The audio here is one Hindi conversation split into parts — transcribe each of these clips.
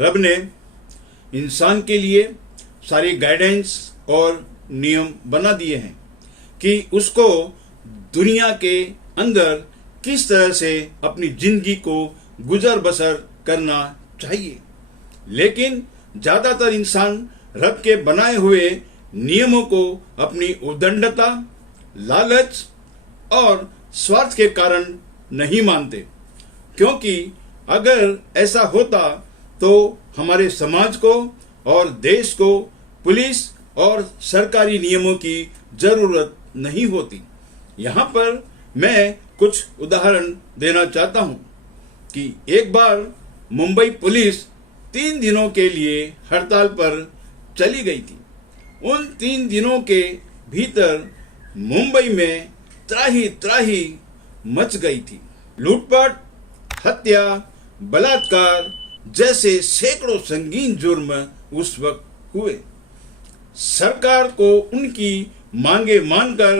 रब ने इंसान के लिए सारी गाइडेंस और नियम बना दिए हैं कि उसको दुनिया के अंदर किस तरह से अपनी जिंदगी को गुजर बसर करना चाहिए। लेकिन ज्यादातर इंसान रब के बनाए हुए नियमों को अपनी उद्दंडता, लालच और स्वार्थ के कारण नहीं मानते, क्योंकि अगर ऐसा होता तो हमारे समाज को और देश को पुलिस और सरकारी नियमों की जरूरत नहीं होती। यहाँ पर मैं कुछ उदाहरण देना चाहता हूँ कि एक बार मुंबई पुलिस 3 दिनों के लिए हड़ताल पर चली गई थी। उन 3 दिनों के भीतर मुंबई में त्राही त्राही मच गई थी। लूटपाट, हत्या, बलात्कार जैसे सैकड़ों संगीन जुर्म उस वक्त हुए। सरकार को उनकी मांगे मानकर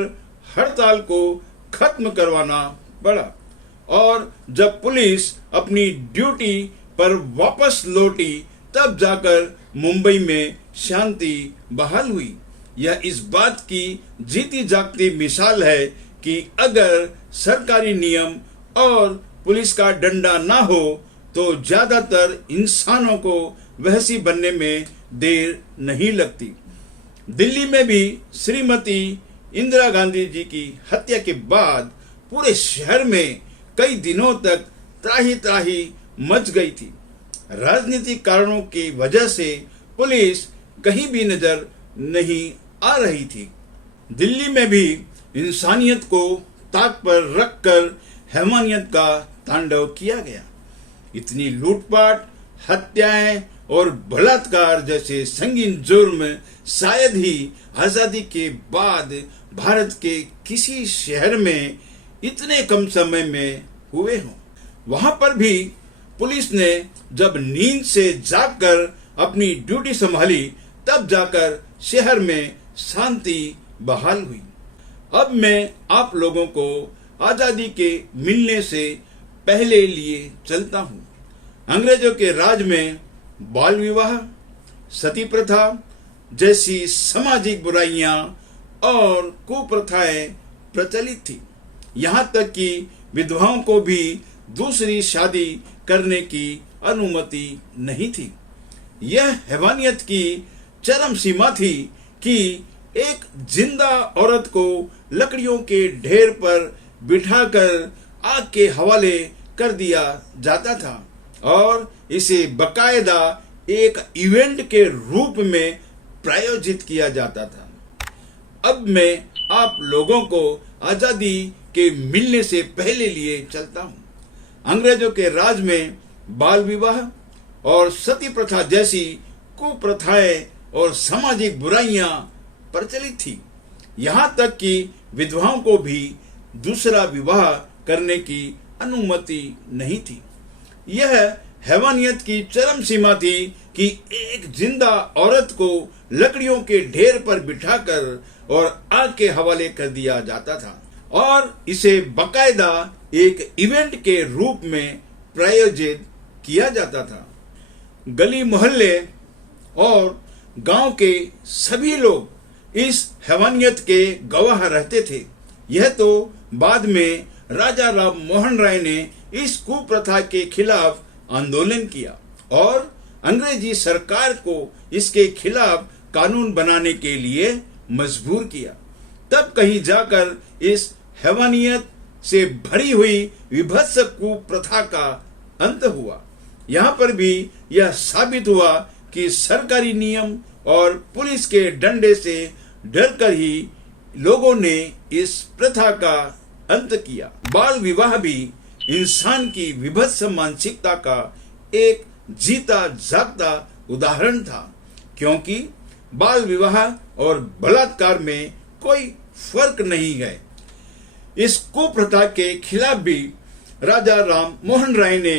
हड़ताल को खत्म करवाना पड़ा और जब पुलिस अपनी ड्यूटी पर वापस लौटी तब जाकर मुंबई में शांति बहाल हुई। यह इस बात की जीती जागती मिसाल है कि अगर सरकारी नियम और पुलिस का डंडा ना हो तो ज्यादातर इंसानों को वहसी बनने में देर नहीं लगती। दिल्ली में भी श्रीमती इंदिरा गांधी जी की हत्या के बाद पूरे शहर में कई दिनों तक त्राही त्राही मच गई थी। राजनीतिक कारणों की वजह से पुलिस कहीं भी नजर नहीं आ रही थी। दिल्ली में भी इंसानियत को ताक पर रखकर हैवानियत का तांडव किया गया। इतनी लूटपाट, हत्याएं और बलात्कार जैसे संगीन जुर्म शायद ही आजादी के बाद भारत के किसी शहर में इतने कम समय में हुए हों। वहां पर भी पुलिस ने जब नींद से जागकर अपनी ड्यूटी संभाली तब जाकर शहर में शांति बहाल हुई। अब मैं आप लोगों को आजादी के मिलने से पहले लिए चलता हूँ। अंग्रेजों के राज में बाल विवाह, सती प्रथा जैसी सामाजिक बुराइयां और कुप्रथाएं प्रचलित थी। यहाँ तक कि विधवाओं को भी दूसरी शादी करने की अनुमति नहीं थी। यह हैवानियत की चरम सीमा थी कि एक जिंदा औरत को लकड़ियों के ढेर पर बिठाकर आग के हवाले कर दिया जाता था और इसे बकायदा एक इवेंट के रूप में प्रायोजित किया जाता था। अब मैं आप लोगों को आजादी के मिलने से पहले लिए चलता हूँ। अंग्रेजों के राज में बाल विवाह और सती प्रथा जैसी कुप्रथाएं और सामाजिक बुराइयां प्रचलित थी। यहाँ तक कि विधवाओं को भी दूसरा विवाह करने की अनुमति नहीं थी। यह हैवानियत की चरम सीमा थी कि एक जिंदा औरत को लकड़ियों के ढेर पर बिठाकर और आग के हवाले कर दिया जाता था और इसे बकायदा एक इवेंट के रूप में प्रायोजित किया जाता था। गली मोहल्ले और गांव के सभी लोग इस हैवानियत के गवाह रहते थे। यह तो बाद में राजा राम मोहन राय ने इस कुप्रथा के खिलाफ आंदोलन किया और अंग्रेजी सरकार को इसके खिलाफ कानून बनाने के लिए मजबूर किया। तब कहीं जाकर इस हैवानियत से भरी हुई विभत्स कुप्रथा का अंत हुआ। यहाँ पर भी यह साबित हुआ कि सरकारी नियम और पुलिस के डंडे से डरकर ही लोगों ने इस प्रथा का अंत किया। बाल विवाह भी इंसान की विभत्स मानसिकता का एक जीता जागता उदाहरण था, क्योंकि बाल विवाह और बलात्कार में कोई फर्क नहीं है। इस कुप्रथा के खिलाफ भी राजा राम मोहन राय ने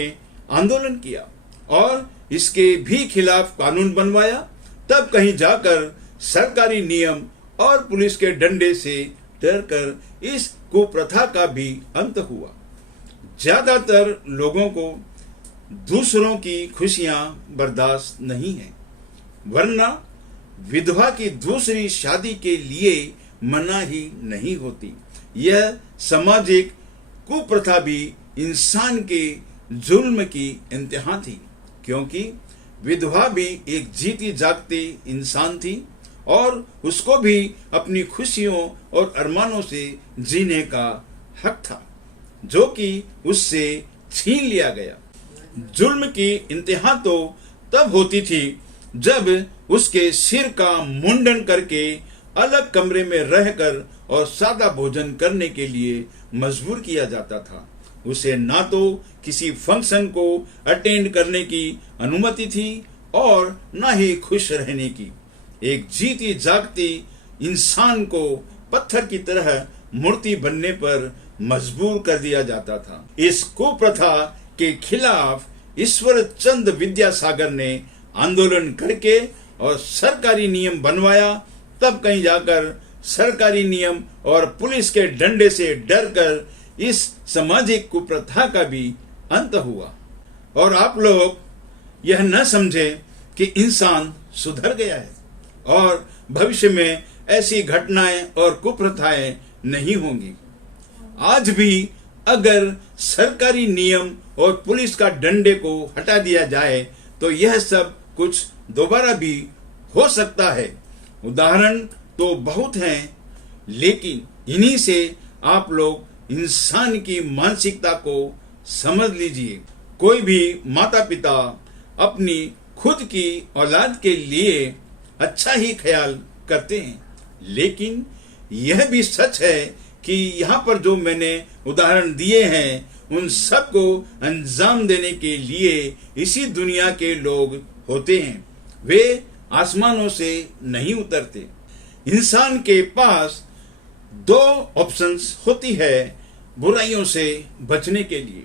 आंदोलन किया और इसके भी खिलाफ कानून बनवाया। तब कहीं जाकर सरकारी नियम और पुलिस के डंडे से डरकर इस कुप्रथा का भी अंत हुआ। ज्यादातर लोगों को दूसरों की खुशियां बर्दाश्त नहीं है, वरना विधवा की दूसरी शादी के लिए मनाही नहीं होती। यह सामाजिक कुप्रथा भी इंसान के जुल्म की इंतहा थी, क्योंकि विधवा भी एक जीती जागती इंसान थी और उसको भी अपनी खुशियों और अरमानों से जीने का हक था, जो कि उससे छीन लिया गया। जुल्म की इंतहा तो तब होती थी जब उसके सिर का मुंडन करके अलग कमरे में रहकर और सादा भोजन करने के लिए मजबूर किया जाता था। उसे ना तो किसी फंक्शन को अटेंड करने की अनुमति थी और ना ही खुश रहने की। एक जीती जागती इंसान को पत्थर की तरह मूर्ति बनने पर मजबूर कर दिया जाता था। इस कुप्रथा के खिलाफ ईश्वर चंद विद्यासागर ने आंदोलन करके और सरकारी नियम बनवाया। तब कहीं जाकर सरकारी नियम और पुलिस के डंडे से डरकर इस सामाजिक कुप्रथा का भी अंत हुआ। और आप लोग यह न समझें कि इंसान सुधर गया है और भविष्य में ऐसी घटनाएं और कुप्रथाएं नहीं होंगी। आज भी अगर सरकारी नियम और पुलिस का डंडे को हटा दिया जाए तो यह सब कुछ दोबारा भी हो सकता है। उदाहरण तो बहुत हैं, लेकिन इन्हीं से आप लोग इंसान की मानसिकता को समझ लीजिए। कोई भी माता पिता अपनी खुद की औलाद के लिए अच्छा ही ख्याल करते हैं, लेकिन यह भी सच है कि यहाँ पर जो मैंने उदाहरण दिए हैं उन सब को अंजाम देने के लिए इसी दुनिया के लोग होते हैं। वे आसमानों से नहीं उतरते। इंसान के पास दो ऑप्शंस होती है बुराइयों से बचने के लिए।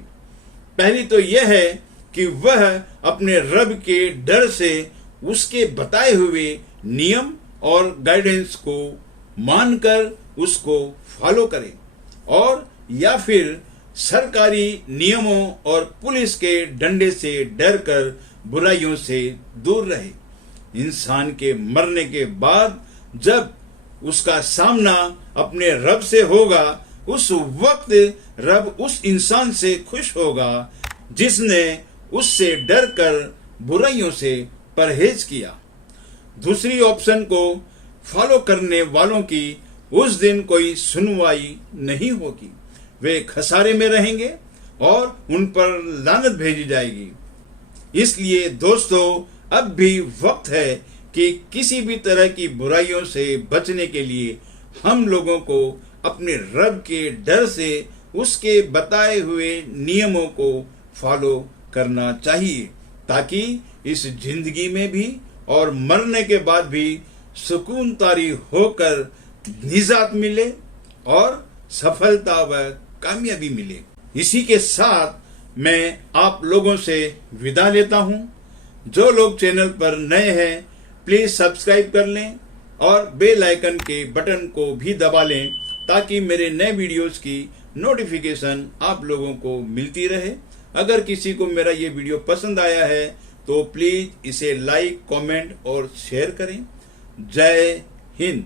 पहली तो यह है कि वह अपने रब के डर से उसके बताए हुए नियम और गाइडेंस को मानकर उसको फॉलो करे, और या फिर सरकारी नियमों और पुलिस के डंडे से डरकर बुराइयों से दूर रहे। इंसान के मरने के बाद जब उसका सामना अपने रब से होगा, उस वक्त रब उस इंसान से खुश होगा जिसने उससे डरकर बुराइयों से परहेज किया। दूसरी ऑप्शन को फॉलो करने वालों की उस दिन कोई सुनवाई नहीं होगी। वे खसारे में रहेंगे और उन पर लानत भेजी जाएगी। इसलिए दोस्तों, अब भी वक्त है कि किसी भी तरह की बुराइयों से बचने के लिए हम लोगों को अपने रब के डर से उसके बताए हुए नियमों को फॉलो करना चाहिए, ताकि इस जिंदगी में भी और मरने के बाद भी सुकून तारी होकर निजात मिले और सफलता व कामयाबी मिले। इसी के साथ मैं आप लोगों से विदा लेता हूं। जो लोग चैनल पर नए हैं प्लीज सब्सक्राइब कर लें और बेल आइकन के बटन को भी दबा लें, ताकि मेरे नए वीडियोस की नोटिफिकेशन आप लोगों को मिलती रहे। अगर किसी को मेरा ये वीडियो पसंद आया है तो प्लीज इसे लाइक, कमेंट और शेयर करें। जय हिंद।